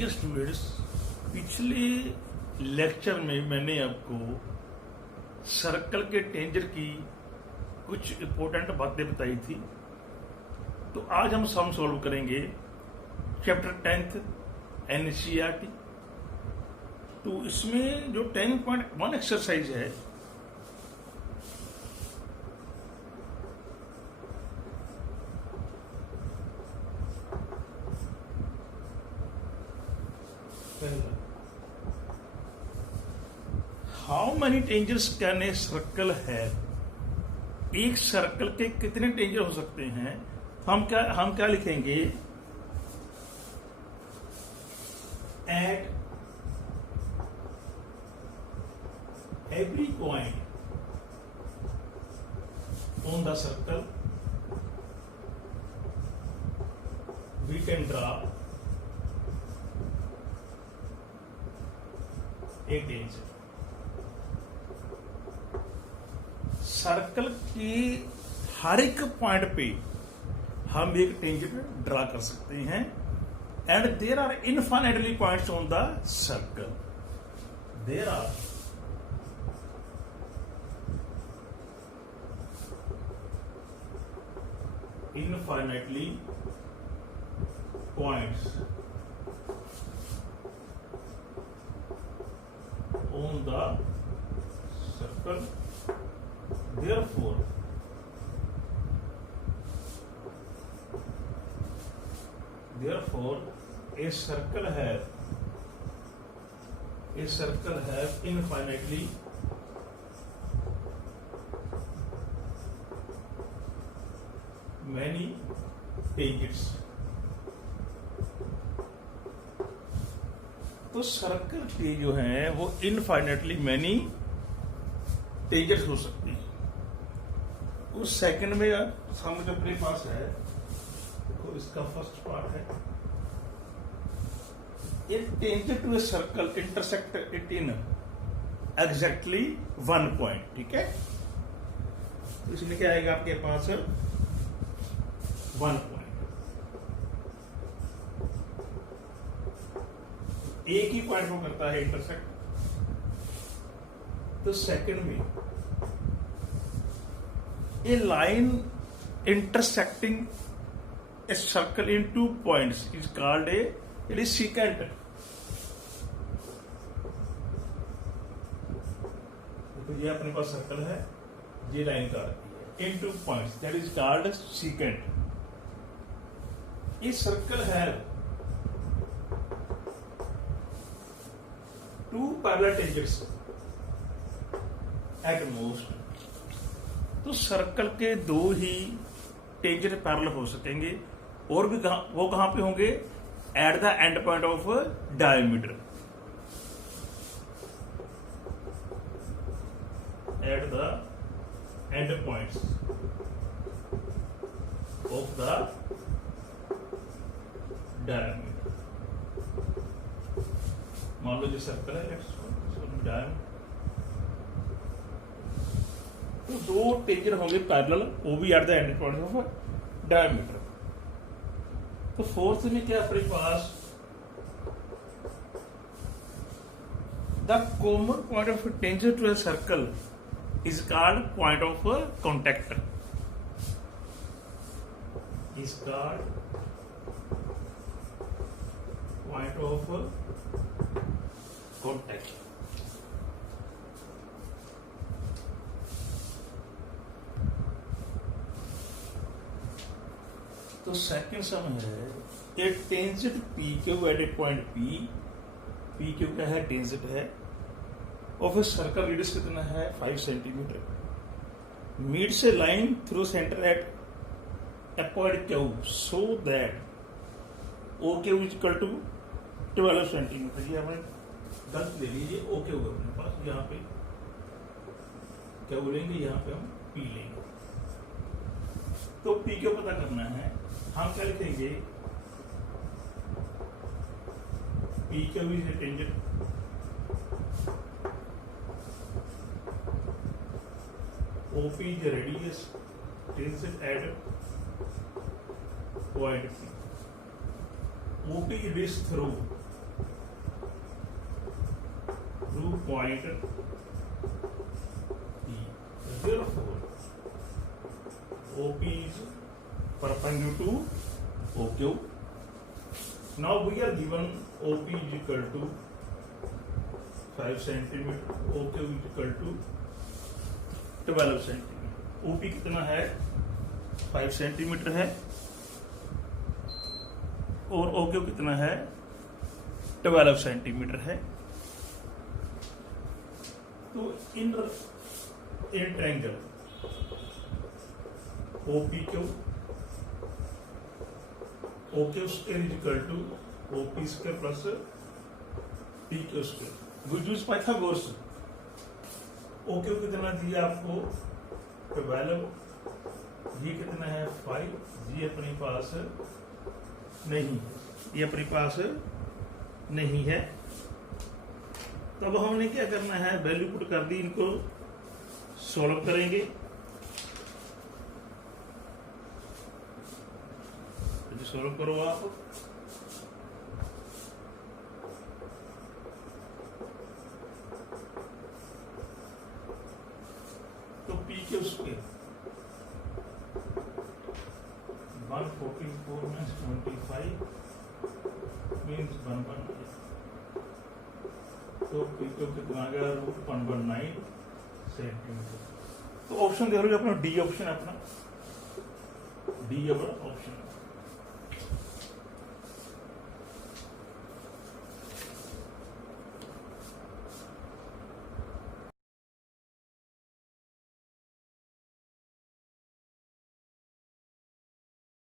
Dear students, पिछले lecture में मैंने आपको सर्कल के टेंजर की कुछ इंपॉर्टेंट बातें बताई थी। तो आज हम सम सॉल्व करेंगे चैप्टर 10th एनसीईआरटी। तो इसमें जो 10.1 एक्सरसाइज है how many tangents can a circle have. एक सर्कल के कितने टेंजर हो सकते हैं। हम क्या लिखेंगे, at every point on the circle we can draw a tangent. Circle की हर एक पॉइंट पे हम एक टेंजेंट ड्रा कर सकते हैं। And there are infinitely points on the circle. There are infinitely points on the circle, therefore a circle have infinitely many tangents। तो सर्कल के जो हैं वो इनफाइनेटली मैनी टेंजर्स हो सकते हैं। उस सेकंड में सम जो अपने पास है तो इसका फर्स्ट पार्ट है, a tangent to a circle intersect it in exactly 1 point. ठीक है, तो इसमें क्या आएगा आपके पास 1 पॉइंट। एक ही पॉइंट को करता है इंटरसेक्ट। तो सेकंड में a line intersecting a circle in 2 points is called it is secant. तो ये अपने पास सर्कल है, ये लाइन काटती है इन 2 points, that is called second. ये सर्कल है 2 पैरेलल टेंजर्स एट मोस्ट। तो सर्कल के 2 ही टेंजर पैरेलल हो सकेंगे, और भी वो कहां पे होंगे, eight the end point of diameter. Eight the and points of the diameter. मान लो जो सर्कल है तो 2 टेंजर होंगे पैरेलल, वो भी at the end point of diameter. तो फोर्थ में क्या अपने पास, the common point of tangent to a circle is called point of contact. Is called point of contact. तो सेकंड सम है, a tangent P Q at a point P Q क्या है, tangent है, और फिर सर्कल रेडियस कितना है 5 centimetre. Meets a line through centre at a point Q so that O Q is equal to 12 centimetre. ये हमें गलत ले लीजिए, ओके होगा अपने पास, यहाँ पे क्या बोलेंगे, यहाँ पे हम पी लेंगे। तो पी क्यू पता करना है, हम क्या लिखेंगे, P Q is a tangent OP is the radius tangent at point P. OP is through point P. Therefore, OP is perpendicular to OQ. Now we are given OP is equal to 5 centimeter, OQ is equal to 12 centimetre. OP कितना है? 5 centimetre है और OQ कितना है? 12 centimetre है. तो in triangle OPQ OQ square is equal to OP square plus PQ square. We use Pythagoras. OQ कितना दिया आपको? 12. ये कितना है? 5. ये अपने पास नहीं है, ये अपने पास नहीं है. तब हमने क्या करना है? वैल्यू पुट कर दी, इनको सॉल्व करेंगे. सॉल्व करो आप. तो पी के उसके 144 में 25 मीन्स 118. तो पी को कितना आ गया? √119 सेंटीमीटर. तो ऑप्शन दे रहे हो अपना डी ऑप्शन है, अपना डी ऑप्शन.